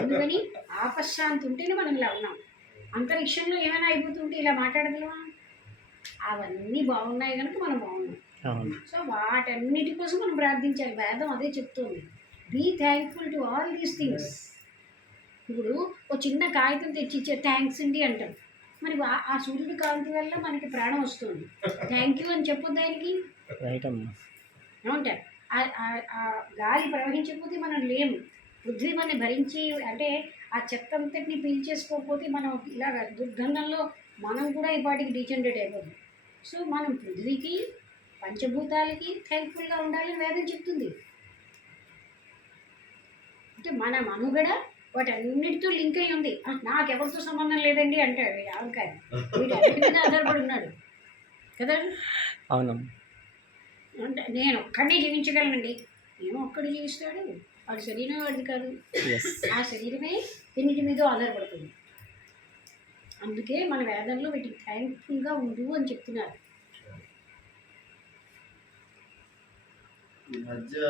అందుకని ఆపశ్శాంతి ఉంటేనే మనం ఇలా ఉన్నాం. అంతరిక్షంలో ఏమైనా అయిపోతుంటే ఇలా మాట్లాడగలమా? అవన్నీ బాగున్నాయి కనుక మనం బాగున్నాం. సో వాటన్నిటి కోసం మనం ప్రార్థించాలి. వేదం అదే చెప్తుంది, be thankful to all these things. ఇప్పుడు ఒక చిన్న కాగితం తెచ్చిచ్చే థ్యాంక్స్ అండి అంటాం. మరి ఆ సూర్యుడి కాంతి వల్ల మనకి ప్రాణం వస్తుంది. థ్యాంక్ యూ అని చెప్పొద్దు ఆయనకి. ఏమంటారు? ఆ గాలి ప్రవహించకపోతే మనం లేము. పృథ్వీ మనని భరించి, అంటే ఆ చెత్త అంతటిని పీల్చేసుకోకపోతే మనం ఇలాగ దుర్గంధంలో మనం కూడా ఈ పాటికి డీజనరేట్ అయిపోతుంది. సో మనం పృథ్వీకి, పంచభూతాలకి థ్యాంక్ఫుల్గా ఉండాలని వేదం చెప్తుంది. అంటే మన మనుగడ వాటన్నిటితో లింక్ అయి ఉంది. నాకెవరితో సంబంధం లేదండి అంటాడు వీడు ఆవకాయ. వీడు అన్నిటి మీద ఆధారపడి ఉన్నాడు కదా. అవును. అంటే నేను ఒక్కడినే జీవించగలనండి. నేను ఒక్కడు జీవిస్తాడు. వాడి శరీరం వాడిది కాదు. ఆ శరీరమే ఎన్నిటి మీద ఆధారపడుతుంది. అందుకే మన వేదంలో వీటికి థ్యాంక్ఫుల్గా ఉండు అని చెప్తున్నారు. ఈ మధ్య